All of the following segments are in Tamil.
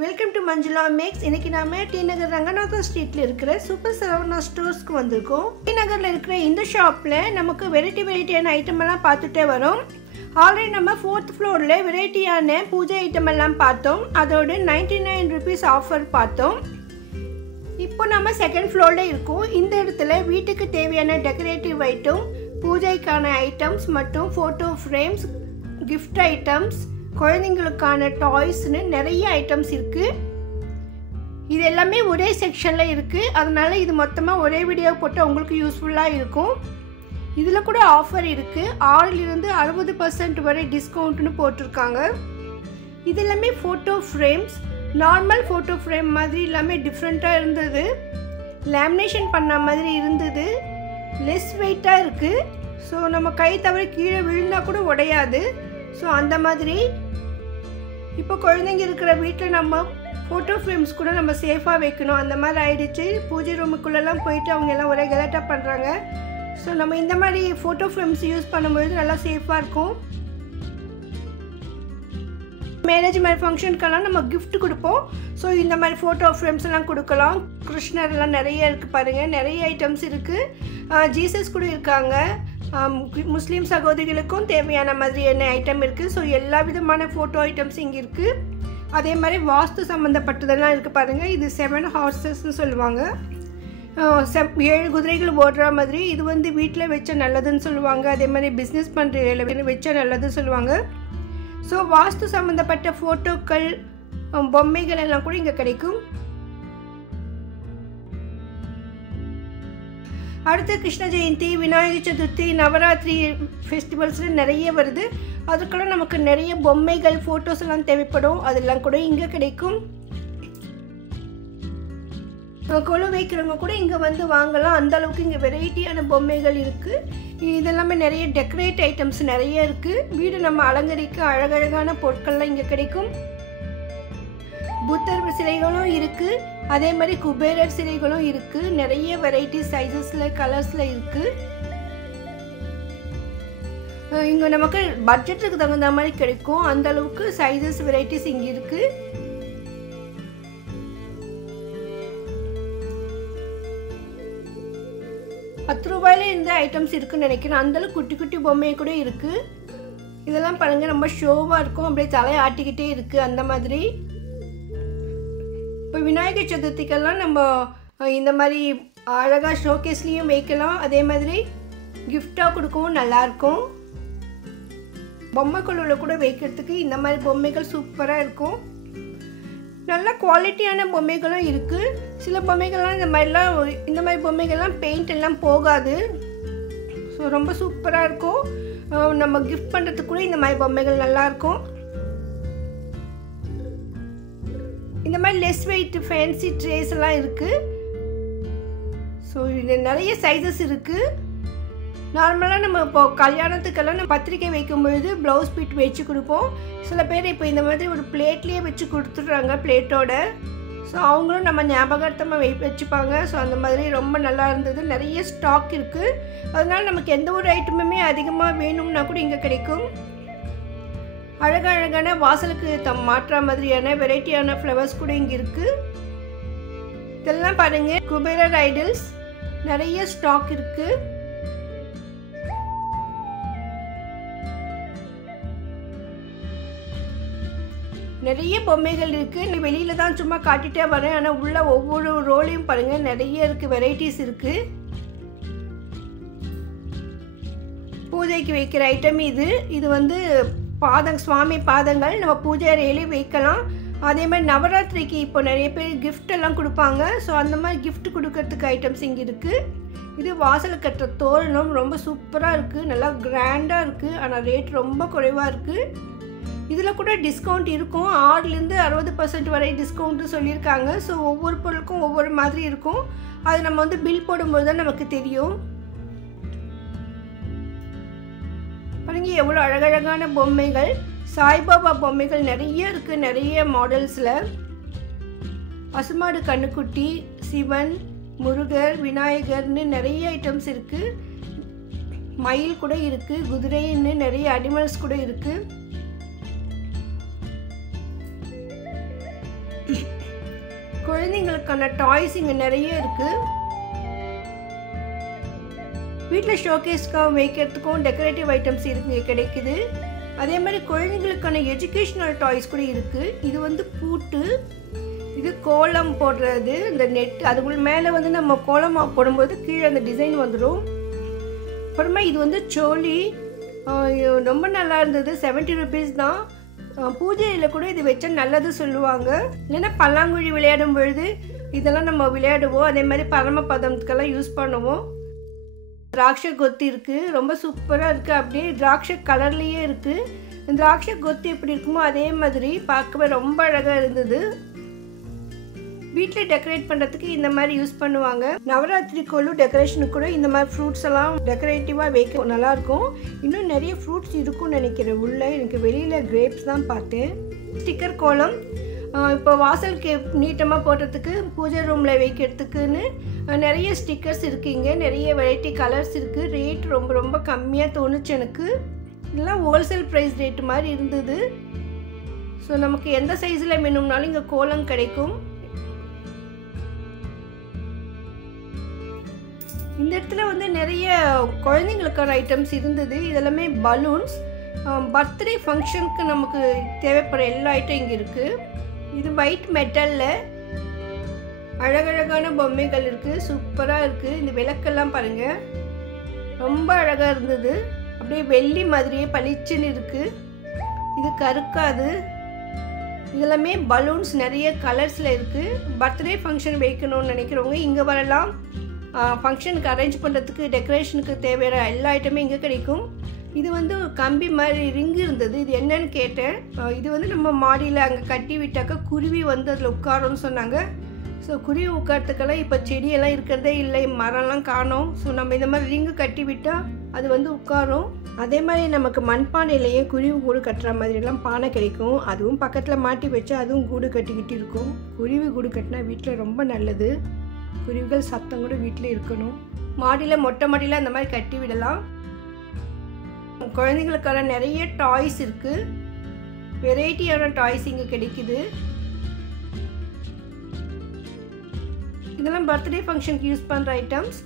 Welcome to Manjula maths. இன்னைக்கு நாம டி நகர் ரங்கநாதன் ஸ்ட்ரீட்ல இருக்கிற சூப்பர் சரவணா ஸ்டோர்ஸ்க்கு வந்திருக்கோம். டி நகர்ல இருக்கிற இந்த ஷாப்ல நமக்கு வெரைட்டியான ஐட்டம் எல்லாம் பார்த்துட்டே வரோம். ஆல்ரெடி நம்ம 4th ஃப்ளோர்ல வெரைட்டியான பூஜை ஐட்டம் எல்லாம் பார்த்தோம். அதோட 99 rupees ஆஃபர் பார்த்தோம். இப்போ நம்ம 2nd ஃப்ளோர்ல இருக்கோம். இந்த இடத்துல வீட்டுக்கு தேவையான டெக்கரேட்டிவ் ஐட்டம், பூஜைக்கான ஐட்டம்ஸ் மற்றும் ஃபோட்டோ ஃப்ரேம்ஸ், கிஃப்ட் ஐட்டம்ஸ், குழந்தைங்களுக்கான டாய்ஸ்னு நிறைய ஐட்டம்ஸ் இருக்குது. இது எல்லாமே ஒரே செக்ஷனில் இருக்குது. அதனால் இது மொத்தமாக ஒரே வீடியோ போட்டு உங்களுக்கு யூஸ்ஃபுல்லாக இருக்கும். இதில் கூட ஆஃபர் இருக்குது. 6லிருந்து 60% வரை டிஸ்கவுண்ட்னு போட்டிருக்காங்க. இது எல்லாமே photo frames. Normal photo frame மாதிரி எல்லாமே டிஃப்ரெண்ட்டாக இருந்தது. லேமினேஷன் பண்ண மாதிரி இருந்தது. லெஸ் வெயிட்டாக இருக்குது. ஸோ நம்ம கை தவிர கீழே விழுந்தால் கூட உடையாது. ஸோ அந்த மாதிரி இப்போ குழந்தைங்க இருக்கிற வீட்டில் நம்ம ஃபோட்டோ ஃப்ரேம்ஸ் கூட நம்ம சேஃபாக வைக்கணும். அந்த மாதிரி ஆயிடுச்சு. பூஜை ரூமுக்குள்ளெல்லாம் போயிட்டு அவங்க எல்லாம் ஒரே கலாட்டா பண்ணுறாங்க. ஸோ நம்ம இந்த மாதிரி ஃபோட்டோ ஃப்ரேம்ஸ் யூஸ் பண்ணும்போது நல்லா சேஃபாக இருக்கும். மேரேஜ் மாதிரி ஃபங்க்ஷனுக்கெல்லாம் நம்ம கிஃப்ட் கொடுப்போம். ஸோ இந்த மாதிரி ஃபோட்டோ ஃப்ரேம்ஸ் எல்லாம் கொடுக்கலாம். கிருஷ்ணர் எல்லாம் நிறைய இருக்குது பாருங்கள். நிறைய ஐட்டம்ஸ் இருக்குது. ஜீசஸ் கூட இருக்காங்க. முஸ்லீம் சகோதரிகளுக்கும் தேவையான மாதிரியான ஐட்டம் இருக்குது. ஸோ எல்லா விதமான ஃபோட்டோ ஐட்டம்ஸ் இங்கே இருக்குது. அதே மாதிரி வாஸ்து சம்மந்தப்பட்டதெல்லாம் இருக்குது பாருங்கள். இது 7 ஹார்சஸ்ன்னு சொல்லுவாங்க. 7 குதிரைகள் ஓடுற மாதிரி. இது வந்து வீட்டில் வச்சா நல்லதுன்னு சொல்லுவாங்க. அதே மாதிரி பிஸ்னஸ் பண்ணுற வச்சா நல்லதுன்னு சொல்லுவாங்க. ஸோ வாஸ்து சம்மந்தப்பட்ட ஃபோட்டோக்கள், பொம்மைகள் எல்லாம் கூட இங்கே கிடைக்கும். அடுத்து கிருஷ்ண ஜெயந்தி, விநாயகர் சதுர்த்தி, நவராத்திரி ஃபெஸ்டிவல்ஸ்ல நிறைய வருது. அதுக்கெல்லாம் நமக்கு நிறைய பொம்மைகள், ஃபோட்டோஸ் எல்லாம் தேவைப்படும். அதெல்லாம் கூட இங்கே கிடைக்கும். கொலு வைக்கிறவங்க கூட இங்கே வந்து வாங்கலாம். அந்த அளவுக்கு இங்கே வெரைட்டியான பொம்மைகள் இருக்குது. இதெல்லாமே நிறைய டெக்கரேட் ஐட்டம்ஸ் நிறைய இருக்குது. வீடு நம்ம அலங்கரிக்க அழகழகான பொருட்கள்லாம் இங்கே கிடைக்கும். புத்தர் சிலைகளும் இருக்குது. அதே மாதிரி குபேரர் சிலைகளும் இருக்குது. நிறைய வெரைட்டி சைஸஸில், கலர்ஸில் இருக்குது. இங்கே நமக்கு பட்ஜெட்டுக்கு தகுந்த மாதிரி கிடைக்கும். அந்த அளவுக்கு சைஸஸ், வெரைட்டிஸ் இங்கே இருக்குது. ₹10 இந்த ஐட்டம்ஸ் இருக்குன்னு நினைக்கிறேன். அந்தளவுக்கு குட்டி குட்டி பொம்மை கூட இருக்குது. இதெல்லாம் பாருங்கள், ரொம்ப ஷோவாக இருக்கும். அப்படியே தலையை ஆட்டிக்கிட்டே இருக்குது. அந்த மாதிரி இப்போ விநாயகர் சதுர்த்திக்கெல்லாம் நம்ம இந்த மாதிரி அழகாக ஷோகேஸ்லேயும் வைக்கலாம். அதே மாதிரி கிஃப்டாக கொடுக்கவும் நல்லாயிருக்கும். பொம்மை கொலுவில் கூட வைக்கிறதுக்கு இந்த மாதிரி பொம்மைகள் சூப்பராக இருக்கும். நல்ல குவாலிட்டியான பொம்மைகளும் இருக்குது. சில பொம்மைகள்லாம் இந்த மாதிரி பொம்மைகள்லாம் பெயிண்ட் எல்லாம் போகாது. ஸோ ரொம்ப சூப்பராக இருக்கும். நம்ம கிஃப்ட் பண்ணுறதுக்கு கூட இந்த மாதிரி பொம்மைகள் நல்லாயிருக்கும். இந்த மாதிரி லெஸ் வெயிட் ஃபேன்சி ட்ரேஸ் எல்லாம் இருக்குது. ஸோ இது நிறைய சைஸஸ் இருக்குது. நார்மலாக நம்ம இப்போ கல்யாணத்துக்கெல்லாம் நம்ம பத்திரிக்கை வைக்கும்பொழுது ப்ளவுஸ் பீட் வச்சு கொடுப்போம். சில பேர் இப்போ இந்த மாதிரி ஒரு பிளேட்லேயே வச்சு கொடுத்துட்றாங்க, பிளேட்டோட. ஸோ அவங்களும் நம்ம ஞாபகார்த்தமாக வச்சுப்பாங்க. ஸோ அந்த மாதிரி ரொம்ப நல்லா இருந்தது. நிறைய ஸ்டாக் இருக்குது. அதனால் நமக்கு எந்த ஒரு ஐட்டமுமே அதிகமாக வேணும்னா கூட இங்கே கிடைக்கும். அழகழகான வாசலுக்கு மாற்ற மாதிரியான வெரைட்டியான ஃப்ளவர்ஸ் கூட இங்கே இருக்குது. இதெல்லாம் பாருங்க, குபேரர் ஐடல்ஸ் நிறைய ஸ்டாக் இருக்குது. நிறைய பொம்மைகள் இருக்குது. வெளியில தான் சும்மா காட்டிகிட்டே வரேன். ஆனால் உள்ள ஒவ்வொரு ரோலையும் பாருங்கள், நிறைய இருக்குது, வெரைட்டிஸ் இருக்குது. பூஜைக்கு வைக்கிற ஐட்டம் இது வந்து சுவாமி பாதங்கள் நம்ம பூஜை அறையிலேயே வைக்கலாம். அதே மாதிரி நவராத்திரிக்கு இப்போ நிறைய பேர் கிஃப்ட் எல்லாம் கொடுப்பாங்க. ஸோ அந்த மாதிரி கிஃப்ட் கொடுக்கறதுக்கு ஐட்டம்ஸ் இங்கே இருக்குது. இது வாசல் கட்டுற தோரணம் ரொம்ப சூப்பராக இருக்குது. நல்லா கிராண்டாக இருக்குது. ஆனால் ரேட் ரொம்ப குறைவாக இருக்குது. இதில் கூட டிஸ்கவுண்ட் இருக்கும். 6லிருந்து 60% வரை டிஸ்கவுண்ட்டு சொல்லியிருக்காங்க. ஸோ ஒவ்வொரு பொருளுக்கும் ஒவ்வொரு மாதிரி இருக்கும். அது நம்ம வந்து பில் போடும்போது தான் நமக்கு தெரியும். பாருங்க, எவ்வளோ அழகழகான பொம்மைகள். சாய்பாபா பொம்மைகள் நிறைய இருக்குது. நிறைய மாடல்ஸில் பசுமாடு கண்ணுக்குட்டி, சிவன், முருகர், விநாயகர்னு நிறைய ஐட்டம்ஸ் இருக்குது. மயில் கூட இருக்குது. குதிரைன்னு நிறைய அனிமல்ஸ் கூட இருக்குது. குழந்தைங்களுக்கான டாய்ஸ் இங்கே நிறைய இருக்குது. வீட்டில் ஷோகேஸ்க்காக வைக்கிறதுக்கும் டெக்கரேட்டிவ் ஐட்டம்ஸ் இங்கே கிடைக்குது. அதே மாதிரி குழந்தைங்களுக்கான எஜுகேஷ்னல் டாய்ஸ் கூட இருக்குது. இது வந்து பூட்டு, இது கோலம் போடுறது, இந்த நெட், அதுக்குள்ள மேலே வந்து நம்ம கோலம் போடும்போது கீழே அந்த டிசைன் வந்துடும். அப்புறமா இது வந்து சோலி, ரொம்ப நல்லா இருந்தது. 70 rupees தான். பூஜையில் கூட இது வச்சா நல்லது சொல்லுவாங்க. இல்லைன்னா பல்லாங்குழி விளையாடும் பொழுது இதெல்லாம் நம்ம விளையாடுவோம். அதே மாதிரி பரமபதத்துக்கெல்லாம் யூஸ் பண்ணுவோம். திராட்சை கொத்து இருக்குது, ரொம்ப சூப்பராக இருக்குது. அப்படியே திராட்சை கலர்லேயே இருக்குது. திராட்சை கொத்து எப்படி இருக்குமோ அதே மாதிரி பார்க்கவே ரொம்ப அழகாக இருந்தது. வீட்டில் டெக்கரேட் பண்ணுறதுக்கு இந்த மாதிரி யூஸ் பண்ணுவாங்க. நவராத்திரி கொலு டெக்கரேஷனுக்கு கூட இந்த மாதிரி ஃப்ரூட்ஸ் எல்லாம் டெக்கரேட்டிவாக வைக்க நல்லாயிருக்கும். இன்னும் நிறைய ஃப்ரூட்ஸ் இருக்கும்னு நினைக்கிறேன். உள்ளே எனக்கு வெளியில் கிரேப்ஸ் தான் பார்த்தேன். ஸ்டிக்கர் கோலம் இப்போ வாசலுக்கு நீட்டமாக போடுறதுக்கு, பூஜை ரூமில் வைக்கிறதுக்குன்னு நிறைய ஸ்டிக்கர்ஸ் இருக்குது. இங்கே நிறைய வெரைட்டி கலர்ஸ் இருக்குது. ரேட் ரொம்ப ரொம்ப கம்மியாக தோணுச்சு எனக்கு. இதெல்லாம் ஹோல்சேல் ப்ரைஸ் ரேட் மாதிரி இருந்தது. ஸோ நமக்கு எந்த சைஸில் வேணும்னாலும் இங்கே கோலம் கிடைக்கும். இந்த இடத்துல வந்து நிறைய குழந்தைங்களுக்கான ஐட்டம்ஸ் இருந்தது. இதெல்லாமே பலூன்ஸ். பர்த்டே ஃபங்க்ஷனுக்கு நமக்கு தேவைப்படுற எல்லா ஐட்டம் இங்கே இருக்குது. இது ஒயிட் மெட்டலில் அழகழகான பொம்மைகள் இருக்குது. சூப்பராக இருக்குது. இந்த விளக்கெல்லாம் பாருங்கள், ரொம்ப அழகாக இருந்தது. அப்படியே வெள்ளி மாதிரியே பளிச்சுன்னு இருக்குது. இது கருக்காது. இதெல்லாமே பலூன்ஸ் நிறைய கலர்ஸில் இருக்குது. பர்த்டே ஃபங்க்ஷன் வைக்கணும்னு நினைக்கிறவங்க இங்கே வரலாம். ஃபங்க்ஷனுக்கு அரேஞ்ச் பண்ணுறதுக்கு, டெக்கரேஷனுக்கு தேவையான எல்லா ஐட்டமே இங்கே கிடைக்கும். இது வந்து கம்பி மாதிரி ரிங்கு இருந்தது. இது என்னன்னு கேட்டேன். இது வந்து நம்ம மாடியில் அங்கே கட்டி விட்டாக்கா குருவி வந்து அதில் உட்காரும்னு சொன்னாங்க. ஸோ குருவி உட்காரத்துக்கெல்லாம் இப்போ செடியெல்லாம் இருக்கிறதே இல்லை, மரம்லாம் காணோம். ஸோ நம்ம இந்த மாதிரி ரிங்கு கட்டி விட்டால் அது வந்து உட்காரும். அதே மாதிரி நமக்கு மண்பானையிலேயே குருவி கூடு கட்டுற மாதிரிலாம் பானை கிடைக்கும். அதுவும் பக்கத்தில் மாட்டி வச்சா அதுவும் கூடு கட்டிக்கிட்டு இருக்கும். குருவி கூடு கட்டினா வீட்டில் ரொம்ப நல்லது. குருவிகள் சத்தம் கூட வீட்டில் இருக்கணும். மாடியில், மொட்டை மாடியில் அந்த மாதிரி கட்டி விடலாம். குழந்தைங்களுக்கான நிறைய டாய்ஸ் இருக்குது. வெரைட்டியான டாய்ஸ் இங்கே கிடைக்குது. இதெல்லாம் பர்த்டே ஃபங்க்ஷனுக்கு யூஸ் பண்ணுற ஐட்டம்ஸ்.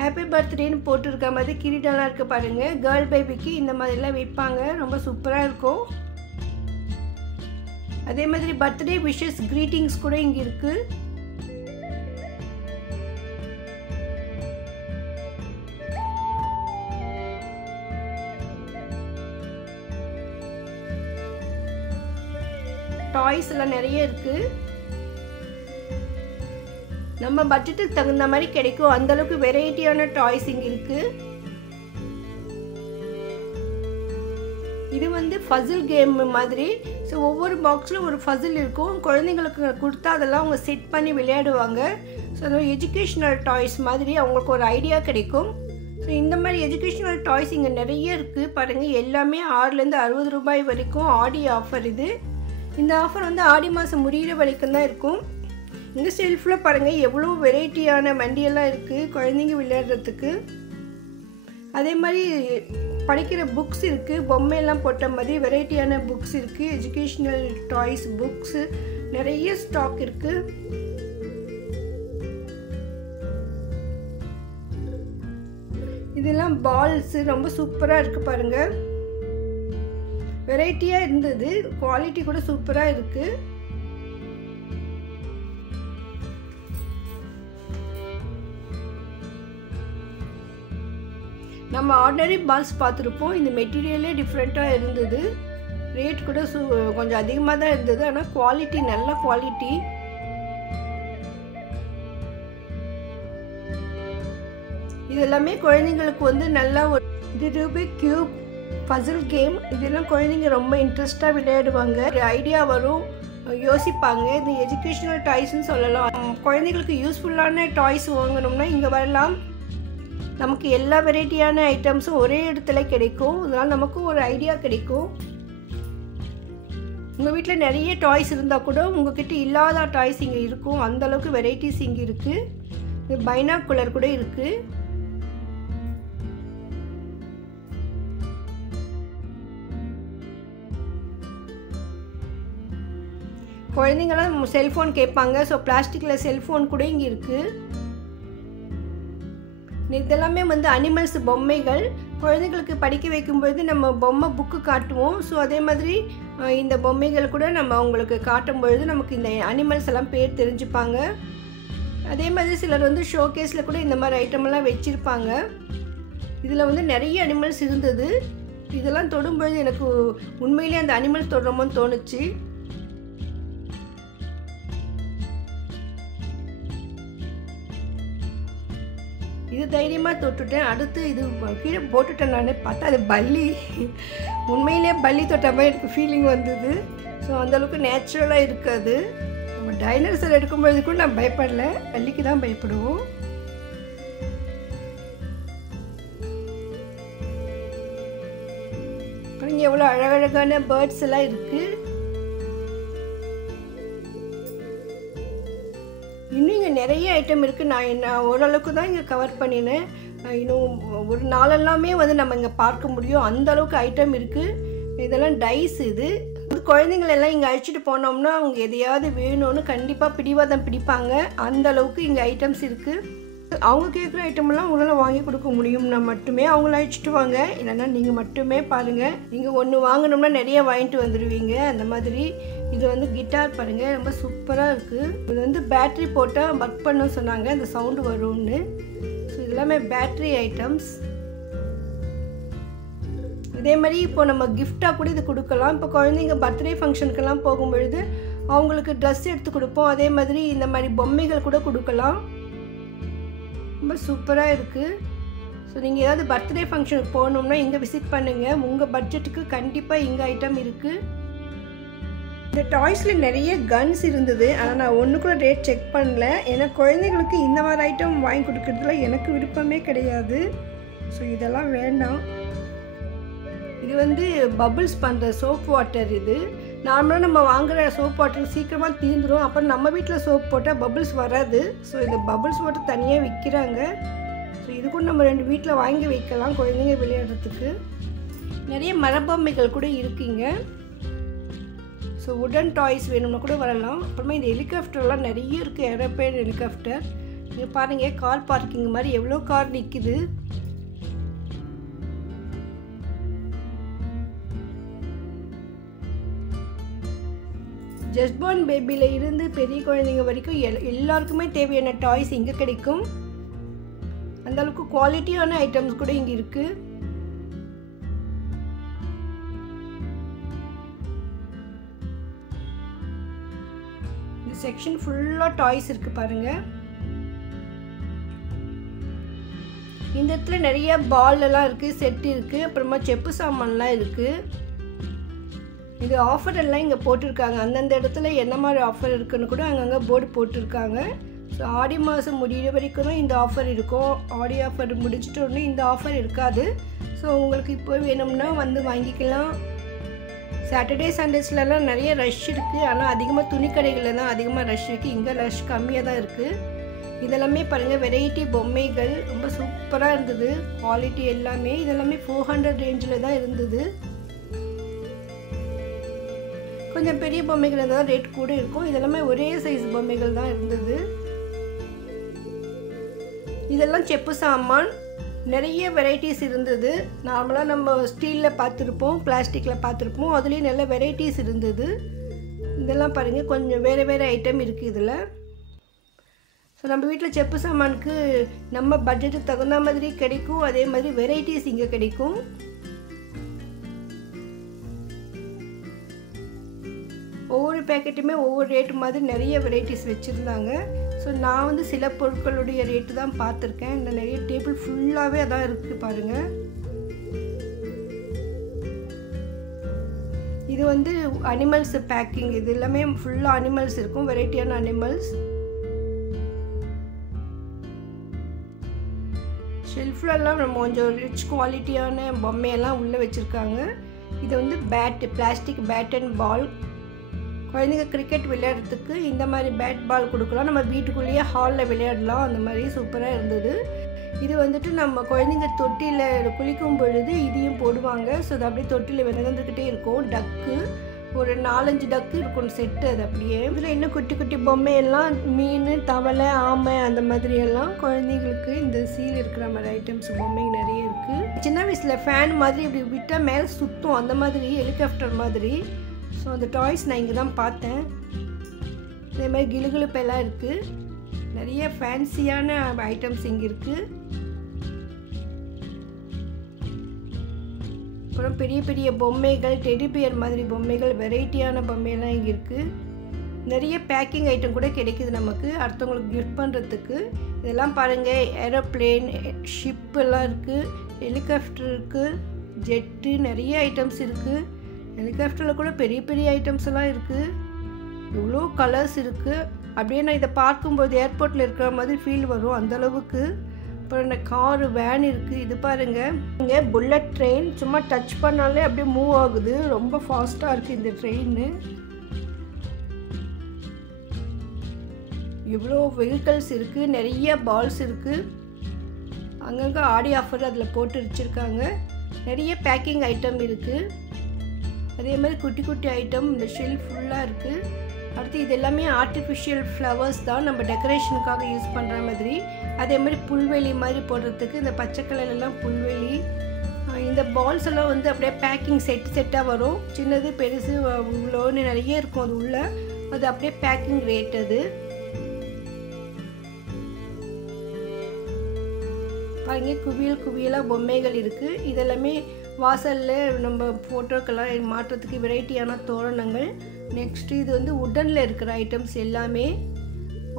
ஹாப்பி பர்த்டேன்னு போட்டிருக்க மாதிரி கிரீடெல்லாம் இருக்குது பாருங்கள். கேர்ள் பேபிக்கு இந்த மாதிரிலாம் வைப்பாங்க. ரொம்ப சூப்பராக இருக்கும். அதே மாதிரி பர்த்டே விஷஸ் கிரீட்டிங்ஸ் கூட இங்கே இருக்குது. டாய்ஸ் எல்லாம் நிறைய இருக்கு. நம்ம பட்ஜெட்டுக்கு தகுந்த மாதிரி கிடைக்கும். அந்த அளவுக்கு வெரைட்டியான டாய்ஸ் இங்க இருக்கு. இது வந்து ஃபசில் கேம் மாதிரி. ஸோ ஒவ்வொரு பாக்ஸில் ஒரு ஃபசில் இருக்கும். குழந்தைங்களுக்கு கொடுத்தா அதெல்லாம் அவங்க செட் பண்ணி விளையாடுவாங்க. ஸோ அது எஜுகேஷ்னல் டாய்ஸ் மாதிரி அவங்களுக்கு ஒரு ஐடியா கிடைக்கும். ஸோ இந்த மாதிரி எஜுகேஷ்னல் டாய்ஸ் இங்கே நிறைய இருக்குது பாருங்கள். எல்லாமே 6லேருந்து 60 ரூபாய் வரைக்கும் ஆடி ஆஃபர் இது. இந்த ஆஃபர் வந்து ஆடி மாதம் முடிகிற வரைக்கும் தான் இருக்கும். இந்த செல்ஃபில் பாருங்கள் எவ்வளோ வெரைட்டியான வண்டியெல்லாம் இருக்குது குழந்தைங்க விளையாடுறதுக்கு. அதே மாதிரி படிக்கிற புக்ஸ் இருக்குது. பொம்மையெல்லாம் போட்ட மாதிரி வெரைட்டியான புக்ஸ் இருக்குது. எஜுகேஷ்னல் டாய்ஸ் புக்ஸு நிறைய ஸ்டாக் இருக்குது. இதெல்லாம் பால்ஸு ரொம்ப சூப்பராக இருக்குது பாருங்கள். வெரைட்டியாக இருந்தது. குவாலிட்டி கூட சூப்பராக இருக்குது. நம்ம ஆர்டினரி பால்ஸ் பார்த்துருப்போம். இந்த மெட்டீரியலே டிஃப்ரெண்ட்டாக இருந்தது. ரேட் கூட கொஞ்சம் அதிகமாக தான் இருந்தது. ஆனால் குவாலிட்டி நல்ல குவாலிட்டி. இது எல்லாமே குழந்தைங்களுக்கு வந்து நல்லா ஒரு ரூபிக் கியூப் பசில் கேம். இதெல்லாம் குழந்தைங்க ரொம்ப இன்ட்ரெஸ்டாக விளையாடுவாங்க. ஒரு ஐடியா வரும், யோசிப்பாங்க. இது எஜுகேஷ்னல் டாய்ஸ்ன்னு சொல்லலாம். குழந்தைங்களுக்கு யூஸ்ஃபுல்லான டாய்ஸ் வாங்கணும்னா இங்கே வரலாம். நமக்கு எல்லா வெரைட்டியான ஐட்டம்ஸும் ஒரே இடத்துல கிடைக்கும். அதனால் நமக்கும் ஒரு ஐடியா கிடைக்கும். உங்கள் வீட்டில் நிறைய டாய்ஸ் இருந்தால் கூட உங்ககிட்ட இல்லாத டாய்ஸ் இங்கே இருக்கும். அந்தளவுக்கு வெரைட்டிஸ் இங்கே இருக்குது. பைனாகுலர் கூட இருக்குது. குழந்தைங்களாம் செல்ஃபோன் கேட்பாங்க. ஸோ பிளாஸ்டிக்கில் செல்ஃபோன் கூட இங்கே இருக்குது. இதெல்லாமே வந்து அனிமல்ஸ் பொம்மைகள். குழந்தைங்களுக்கு படிக்க வைக்கும்பொழுது நம்ம பொம்மை புக்கு காட்டுவோம். ஸோ அதே மாதிரி இந்த பொம்மைகள் கூட நம்ம அவங்களுக்கு காட்டும் பொழுது நமக்கு இந்த அனிமல்ஸ் எல்லாம் பேர் தெரிஞ்சுப்பாங்க. அதே மாதிரி சிலர் வந்து ஷோகேஸில் கூட இந்த மாதிரி ஐட்டமெல்லாம் வச்சுருப்பாங்க. இதில் வந்து நிறைய அனிமல்ஸ் இருந்தது. இதெல்லாம் தொடும்பொழுது எனக்கு உண்மையிலே அந்த அனிமல்ஸ் தொடுறோமோன்னு தோணுச்சு. இது தைரியமாக தொட்டுட்டேன். அடுத்து இது கீழே போட்டுட்டேன். நான் பார்த்தா அது பல்லி. உண்மையிலே பல்லி தொட்ட மாதிரி எனக்கு ஃபீலிங் வந்தது. ஸோ அந்தளவுக்கு நேச்சுரலாக இருக்காது. நம்ம டைனோசர் எடுக்கும்போது கூட நான் பயப்படல, பல்லிக்கு தான் பயப்படுவோம். அப்புறம் இங்கே எவ்வளோ அழகழகான பேர்ட்ஸ் எல்லாம் இருக்குது. இன்னும் இங்கே நிறைய ஐட்டம் இருக்குது. நான் ஓரளவுக்கு தான் இங்கே கவர் பண்ணினேன். இன்னும் ஒரு நாளெல்லாமே வந்து நம்ம இங்கே பார்க்க முடியும். அந்த அளவுக்கு ஐட்டம் இருக்குது. இதெல்லாம் டைஸ். இது குழந்தைங்களெல்லாம் இங்கே அழைச்சிட்டு போனோம்னா அவங்க எதையாவது வேணும்னு கண்டிப்பாக பிடிவாதம் பிடிப்பாங்க. அந்த அளவுக்கு இங்கே ஐட்டம்ஸ் இருக்குது. அவங்க கேட்குற ஐட்டமெல்லாம் உங்களால் வாங்கி கொடுக்க முடியும்னா மட்டுமே அவங்கள அழைச்சிட்டு வாங்க. இல்லைன்னா நீங்கள் மட்டுமே பாருங்கள். நீங்கள் ஒன்று வாங்கினோம்னா நிறைய வாங்கிட்டு வந்துடுவீங்க. அந்த மாதிரி இது வந்து கிட்டார் பாருங்கள், ரொம்ப சூப்பராக இருக்குது. இது வந்து பேட்ரி போட்டால் ஒர்க் பண்ண சொன்னாங்க, அந்த சவுண்டு வரும்னு. ஸோ இதெல்லாமே பேட்ரி ஐட்டம்ஸ். இதே மாதிரி இப்போ நம்ம கிஃப்டாக கூட இது கொடுக்கலாம். இப்போ குழந்தைங்க பர்த்டே ஃபங்க்ஷனுக்கெல்லாம் போகும்பொழுது அவங்களுக்கு ட்ரெஸ் எடுத்து கொடுப்போம். அதே மாதிரி இந்த மாதிரி பொம்மைகள் கூட கொடுக்கலாம். ரொம்ப சூப்பராக இருக்குது. ஸோ நீங்கள் ஏதாவது பர்த்டே ஃபங்க்ஷனுக்கு போகணும்னா இங்கே விசிட் பண்ணுங்கள். உங்கள் பட்ஜெட்டுக்கு கண்டிப்பாக இங்கே ஐட்டம் இருக்குது. இந்த டாய்ஸில் நிறைய கன்ஸ் இருந்தது. ஆனால் நான் ஒன்று கூட ரேட் செக் பண்ணல. ஏன்னா குழந்தைங்களுக்கு இந்த மாதிரி ஐட்டம் வாங்கி கொடுக்குறதுல எனக்கு விருப்பமே கிடையாது. ஸோ இதெல்லாம் வேண்டாம். இது வந்து பபுள்ஸ் பண்ணுற சோப் வாட்டர். இது நார்மலாக நம்ம வாங்குகிற சோப் வாட்டர் சீக்கிரமாக தீந்துடும். அப்புறம் நம்ம வீட்டில் சோப் போட்டால் பபுள்ஸ் வராது. ஸோ இந்த பபுள்ஸ் வாட்டர் தனியாக விற்கிறாங்க. ஸோ இது கூட நம்ம 2 வீட்டில் வாங்கி வைக்கலாம் குழந்தைங்க விளையாடுறதுக்கு. நிறைய மரபொம்மைகள் கூட இருக்குங்க. ஸோ உடன் டாய்ஸ் வேணும்னா கூட வரலாம். அப்புறமா இந்த ஹெலிகாப்டர்லாம் நிறைய இருக்குது. Aeroplane helicopter. நீங்கள் பாருங்கள், கார் பார்க்கிங் மாதிரி எவ்வளோ கார் நிற்கிது. ஜஸ்ட் பார்ன் பேபியில் இருந்து பெரிய குழந்தைங்க வரைக்கும் எல்லாருக்குமே தேவையான டாய்ஸ் இங்கே கிடைக்கும். அந்தளவுக்கு குவாலிட்டியான ஐட்டம்ஸ் கூட இங்கே இருக்குது. இந்த செக்ஷன் ஃபுல்லாக டாய்ஸ் இருக்குது பாருங்கள். இந்த இடத்துல நிறைய பால் எல்லாம் இருக்குது, செட் இருக்குது. அப்புறமா செப்பு சாமான்லாம் இருக்குது. இது ஆஃபர் எல்லாம் இங்கே போட்டிருக்காங்க. அந்தந்த இடத்துல என்ன மாதிரி ஆஃபர் இருக்குன்னு கூட அங்கங்கே போர்டு போட்டிருக்காங்க. ஸோ ஆடி மாதம் முடிகிற வரைக்கும் தான் இந்த ஆஃபர் இருக்கும். ஆடி ஆஃபர் முடிச்சிட்டோன்னே இந்த ஆஃபர் இருக்காது. ஸோ உங்களுக்கு இப்போ வேணும்னா வந்து வாங்கிக்கலாம். சாட்டர்டே சண்டேஸ்லலாம் நிறைய ரஷ் இருக்குது. ஆனால் அதிகமாக துணிக்கடைகளில் தான் அதிகமாக ரஷ் இருக்குது. இங்கே ரஷ் கம்மியாக தான் இருக்குது. இதெல்லாமே பாருங்கள், வெரைட்டி பொம்மைகள் ரொம்ப சூப்பராக இருந்தது. குவாலிட்டி எல்லாமே இதெல்லாமே 400 ரேஞ்சில் தான் இருந்தது. கொஞ்சம் பெரிய பொம்மைகள் இருந்தால் ரேட் கூட இருக்கும். இதெல்லாமே ஒரே சைஸ் பொம்மைகள் தான் இருந்தது. இதெல்லாம் செப்பு சாமான். நிறைய வெரைட்டிஸ் இருந்தது. நார்மலாக நம்ம ஸ்டீலில் பார்த்துருப்போம், பிளாஸ்டிக்கில் பார்த்துருப்போம். அதுலேயும் நல்ல வெரைட்டிஸ் இருந்தது. இதெல்லாம் பாருங்கள், கொஞ்சம் வேறு வேறு ஐட்டம் இருக்குது இதில். ஸோ நம்ம வீட்டில் செப்பு சாமானுக்கு நம்ம பட்ஜெட்டுக்கு தகுந்த மாதிரி கிடைக்கும். அதே மாதிரி வெரைட்டிஸ் இங்கே கிடைக்கும். ஒவ்வொரு பேக்கெட்டுமே ஒவ்வொரு ரேட்டு மாதிரி நிறைய வெரைட்டிஸ் வச்சுருந்தாங்க. ஸோ நான் வந்து சில பொருட்களுடைய ரேட்டு தான் பார்த்துருக்கேன். இந்த நிறைய டேபிள் ஃபுல்லாகவே அதான் இருக்குது பாருங்கள். இது வந்து அனிமல்ஸ் பேக்கிங். இது எல்லாமே ஃபுல்லாக அனிமல்ஸ் இருக்கும், வெரைட்டியான அனிமல்ஸ். ஷெல்ஃப்லலாம் நம்ம கொஞ்சம் ரிச் குவாலிட்டியான பொம்மையெல்லாம் உள்ளே வச்சுருக்காங்க. இது வந்து bad, plastic bat and ball. குழந்தைங்க கிரிக்கெட் விளையாடுறதுக்கு இந்த மாதிரி பேட் பால் கொடுக்கலாம். நம்ம வீட்டுக்குள்ளேயே ஹாலில் விளையாடலாம். அந்த மாதிரி சூப்பராக இருந்தது. இது வந்துட்டு நம்ம குழந்தைங்க தொட்டியில் குளிக்கும் பொழுது இதையும் போடுவாங்க. ஸோ அது அப்படியே தொட்டியில் விளையாண்டுக்கிட்டே இருக்கும். டக்கு ஒரு 4-5 டக்கு இருக்கும் செட்டு. அது அப்படியே இதில் இன்னும் குட்டி குட்டி பொம்மையெல்லாம் மீன், தவளை, ஆமை அந்த மாதிரி எல்லாம் குழந்தைங்களுக்கு இந்த சீல் இருக்கிற மாதிரி ஐட்டம்ஸ் பொம்மை நிறைய இருக்குது. சின்ன வயசில் ஃபேன் மாதிரி இப்படி விட்டால் மேலே சுற்றும், அந்த மாதிரி ஹெலிகாப்டர் மாதிரி. ஸோ அந்த டாய்ஸ் நான் இங்கே தான் பார்த்தேன். இதே மாதிரி கிளுகிளுப்பெல்லாம் இருக்குது. நிறைய ஃபேன்சியான ஐட்டம்ஸ் இங்கே இருக்குது. அப்புறம் பெரிய பெரிய பொம்மைகள், டெடி பியர் மாதிரி பொம்மைகள், வெரைட்டியான பொம்மையெல்லாம் இங்கே இருக்குது. நிறைய பேக்கிங் ஐட்டம் கூட கிடைக்குது நமக்கு அடுத்தவங்களுக்கு கிஃப்ட் பண்ணுறதுக்கு. இதெல்லாம் பாருங்கள், ஏரோப்ளேன், ஷிப் எல்லாம் இருக்குது, ஹெலிகாப்டர் இருக்குது, ஜெட்டு, நிறைய ஐட்டம்ஸ் இருக்குது. ஹெலிகாப்டரில் கூட பெரிய பெரிய ஐட்டம்ஸ் எல்லாம் இருக்குது. இவ்வளோ கலர்ஸ் இருக்குது. அப்படியே நான் இதை பார்க்கும்போது ஏர்போர்ட்டில் இருக்கிற மாதிரி ஃபீல் வரும் அந்தளவுக்கு. அப்புறம் இந்த காரு, வேன் இருக்குது. இது பாருங்கள், இங்கே புல்லட் ட்ரெயின். சும்மா டச் பண்ணாலே அப்படியே மூவ் ஆகுது. ரொம்ப ஃபாஸ்ட்டாக இருக்குது இந்த ட்ரெயின். இவ்வளோ வெஹிக்கல்ஸ் இருக்குது. நிறைய பால்ஸ் இருக்குது. அங்கங்கே ஆடி ஆஃபர் அதில் போட்டு வச்சுருக்காங்க. நிறைய பேக்கிங் ஐட்டம் இருக்குது. அதே மாதிரி குட்டி குட்டி ஐட்டம் இந்த ஷெல்ஃப் ஃபுல்லாக இருக்குது. அடுத்து இது எல்லாமே ஆர்டிஃபிஷியல் ஃப்ளவர்ஸ் தான், நம்ம டெக்கரேஷனுக்காக யூஸ் பண்ணுற மாதிரி. அதே மாதிரி புல்வெளி மாதிரி போடுறதுக்கு இந்த பச்சை கலர்லாம் புல்வெளி. இந்த பால்ஸ் எல்லாம் வந்து அப்படியே பேக்கிங் செட்டாக வரும். சின்னது, பெருசு, இவ்வளோன்னு நிறைய இருக்கும் அது உள்ள. அது அப்படியே பேக்கிங் ரேட். அது பாருங்க, குவியல் குவியலாக பொம்மைகள் இருக்குது. இதெல்லாமே வாசலில் நம்ம ஃபோட்டோக்கெல்லாம் மாட்டுறதுக்கு வெரைட்டியான தோரணங்கள். நெக்ஸ்ட்டு இது வந்து உட்டனில் இருக்கிற ஐட்டம்ஸ் எல்லாமே.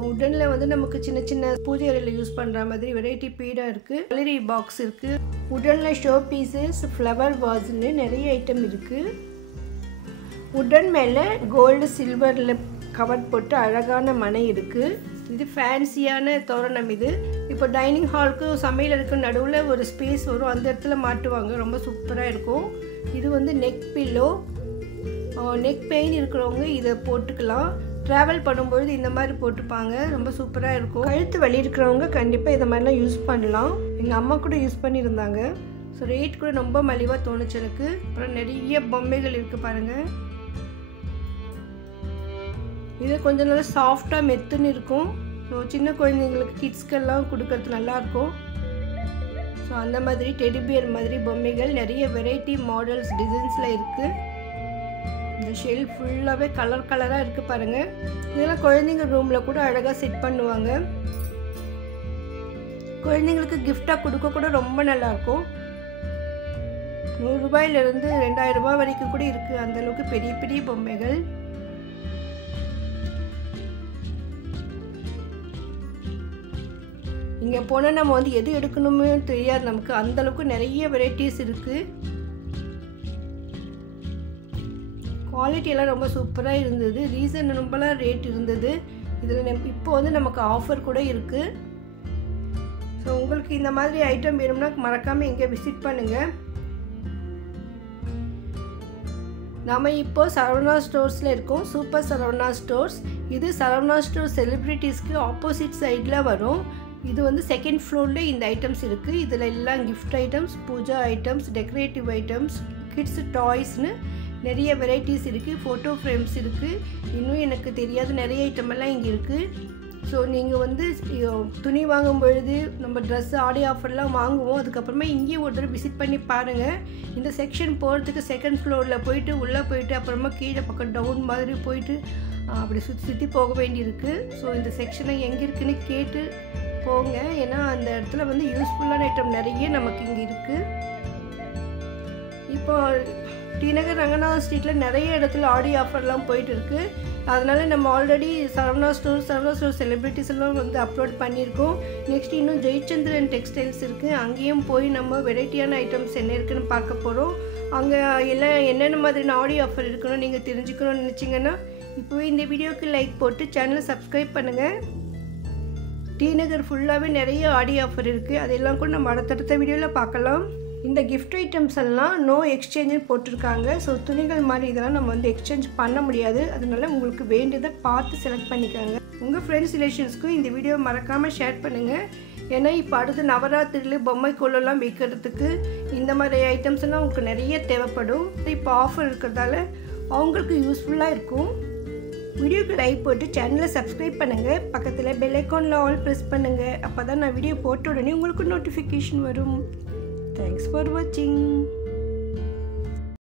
உட்டனில் வந்து நமக்கு சின்ன சின்ன பூஜை அறையில் யூஸ் பண்ணுற மாதிரி வெரைட்டி பீடாக இருக்குது. கலரி பாக்ஸ் இருக்குது. உட்டனில் ஷோ பீசஸ், ஃப்ளவர் வாஸ்ன்னு நிறைய ஐட்டம் இருக்குது. உட்டன் மேலே கோல்டு சில்வரில் கவர் போட்டு அழகான மனை இருக்குது. இது ஃபேன்சியான தோரணம். இது இப்போ டைனிங் ஹாலுக்கு சமையல் இருக்க நடுவில் ஒரு ஸ்பேஸ் வரும், அந்த இடத்துல மாட்டுவாங்க. ரொம்ப சூப்பராக இருக்கும். இது வந்து நெக் பில்லோ. நெக் பெயின் இருக்கிறவங்க இதை போட்டுக்கலாம். ட்ராவல் பண்ணும்பொழுது இந்த மாதிரி போட்டுப்பாங்க. ரொம்ப சூப்பராக இருக்கும். கழுத்து வலி இருக்கிறவங்க கண்டிப்பாக இதை மாதிரிலாம் யூஸ் பண்ணலாம். எங்கள் அம்மா கூட யூஸ் பண்ணியிருந்தாங்க. ஸோ ரேட் கூட ரொம்ப மலிவாக தோணுச்சு எனக்கு. அப்புறம் நிறைய பொம்மைகள் இருக்குது பாருங்கள். இது கொஞ்சம் நல்லா சாஃப்டாக மெத்துன்னு இருக்கும். ஸோ சின்ன குழந்தைங்களுக்கு, கிட்ஸ்க்கெல்லாம் கொடுக்கறது நல்லாயிருக்கும். ஸோ அந்த மாதிரி டெடி பியர் மாதிரி பொம்மைகள் நிறைய வெரைட்டி மாடல்ஸ், டிசைன்ஸில் இருக்குது. இந்த ஷெல்ஃப் ஃபுல்லாகவே கலர் கலராக இருக்குது பாருங்கள். இதெல்லாம் குழந்தைங்க ரூமில் கூட அழகாக செட் பண்ணுவாங்க. குழந்தைங்களுக்கு கிஃப்டாக கொடுக்க கூட ரொம்ப நல்லாயிருக்கும். 100 ரூபாயிலிருந்து 2000 ரூபாய் வரைக்கும் கூட இருக்குது. அந்தளவுக்கு பெரிய பெரிய பொம்மைகள். இங்கே போனால் நம்ம வந்து எது எடுக்கணுமே தெரியாது நமக்கு. அந்தளவுக்கு நிறைய வெரைட்டிஸ் இருக்குது. குவாலிட்டியெல்லாம் ரொம்ப சூப்பராக இருந்தது. ரீசனபிளாக ரேட் இருந்தது. இதில் இப்போ வந்து நமக்கு ஆஃபர் கூட இருக்குது. ஸோ உங்களுக்கு இந்த மாதிரி ஐட்டம் வேணும்னா மறக்காமல் இங்கே விசிட் பண்ணுங்கள். நம்ம இப்போ சரவணா ஸ்டோர்ஸில் இருக்கோம். Super Saravana stores. இது சரவணா ஸ்டோர் செலிப்ரிட்டிஸ்க்கு ஆப்போசிட் சைடில் வரும். இது வந்து செகண்ட் ஃப்ளோரில் இந்த ஐட்டம்ஸ் இருக்குது. இதில் எல்லாம் gift items, puja items, decorative items, kids டாய்ஸ்னு நிறைய வெரைட்டிஸ் இருக்குது. ஃபோட்டோ ஃப்ரேம்ஸ் இருக்குது. இன்னும் எனக்கு தெரியாத நிறைய ஐட்டமெல்லாம் இங்கே இருக்குது. ஸோ நீங்கள் வந்து துணி வாங்கும் பொழுது நம்ம ட்ரெஸ்ஸு, ஆடி ஆஃபர்லாம் வாங்குவோம். அதுக்கப்புறமா இங்கேயும் ஒரு தடவை விசிட் பண்ணி பாருங்கள். இந்த செக்ஷன் போகிறதுக்கு செகண்ட் ஃப்ளோரில் போயிட்டு உள்ளே போயிட்டு அப்புறமா கீழே பக்கம் டவுன் மாதிரி போயிட்டு அப்படி சுற்றி போக வேண்டியிருக்கு. ஸோ இந்த செக்ஷனை எங்கே இருக்குன்னு கேட்டு போங்க. ஏன்னா அந்த இடத்துல வந்து யூஸ்ஃபுல்லான ஐட்டம் நிறைய நமக்கு இங்கே இருக்குது. இப்போ டி நகர் ரங்கநாத ஸ்ட்ரீட்டில் நிறைய இடத்துல ஆடி ஆஃபர்லாம் போயிட்டு இருக்குது. அதனால் நம்ம ஆல்ரெடி சரவணா ஸ்டோர் செலிப்ரிட்டிஸ் எல்லாம் வந்து அப்லோட் பண்ணியிருக்கோம். நெக்ஸ்ட் இன்னும் ஜெயச்சந்திரன் டெக்ஸ்டைல்ஸ் இருக்குது. அங்கேயும் போய் நம்ம வெரைட்டியான ஐட்டம்ஸ் என்ன இருக்குதுன்னு பார்க்க போகிறோம். அங்கே எல்லாம் என்னென்ன மாதிரியான ஆடி ஆஃபர் இருக்குன்னு நீங்கள் தெரிஞ்சுக்கணும்னு நினச்சிங்கன்னா இப்போவே இந்த வீடியோக்கு லைக் போட்டு சேனலை சப்ஸ்கிரைப் பண்ணுங்கள். டி நகர் ஃபுல்லாகவே நிறைய ஆடி ஆஃபர் இருக்குது. அதெல்லாம் கூட நம்ம அடுத்தடுத்த வீடியோவில் பார்க்கலாம். இந்த கிஃப்ட் ஐட்டம்ஸ் எல்லாம் நோ எக்ஸ்சேஞ்சுன்னு போட்டிருக்காங்க. ஸோ துணிகள் மாதிரி இதெல்லாம் நம்ம வந்து எக்ஸ்சேஞ்ச் பண்ண முடியாது. அதனால உங்களுக்கு வேண்டியதை பார்த்து செலக்ட் பண்ணிக்கோங்க. உங்கள் ஃப்ரெண்ட்ஸ் ரிலேஷன்ஸ்க்கும் இந்த வீடியோ மறக்காமல் ஷேர் பண்ணுங்கள். ஏன்னா இப்போ அடுத்து நவராத்திரியில் பொம்மை கோலெல்லாம் வைக்கிறதுக்கு இந்த மாதிரி ஐட்டம்ஸ் எல்லாம் உங்களுக்கு நிறைய தேவைப்படும். இப்போ ஆஃபர் இருக்கிறதால அவங்களுக்கு யூஸ்ஃபுல்லாக இருக்கும். வீடியோக்கு லைக் போட்டு சேனலை சப்ஸ்கிரைப் பண்ணுங்கள். பக்கத்தில் பெல் ஐக்கானில் ஆல் ப்ரெஸ் பண்ணுங்கள். அப்போ தான் நான் வீடியோ போட்ட உடனே உங்களுக்கு நோட்டிஃபிகேஷன் வரும். தேங்க்ஸ் ஃபார் வாட்சிங்.